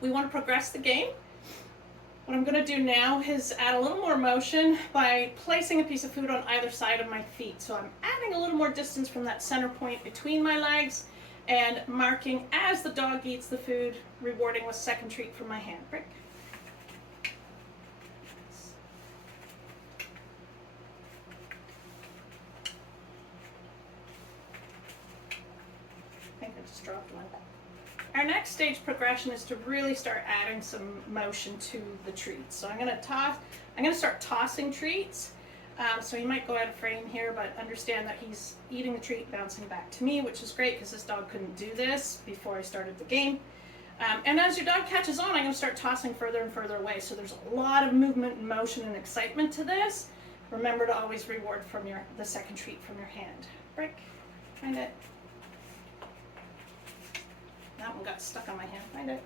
We want to progress the game. What I'm going to do now is add a little more motion by placing a piece of food on either side of my feet. So I'm adding a little more distance from that center point between my legs and marking as the dog eats the food, rewarding with second treat from my hand. Brick. I think I just dropped one. Our next stage progression is to really start adding some motion to the treats. So I'm going to start tossing treats. So you might go out of frame here, but understand that he's eating the treat, bouncing back to me, which is great because this dog couldn't do this before I started the game. And as your dog catches on, I'm going to start tossing further and further away. So there's a lot of movement and motion and excitement to this. Remember to always reward from the second treat from your hand. Brick, find it. That one got stuck on my hand. Find it.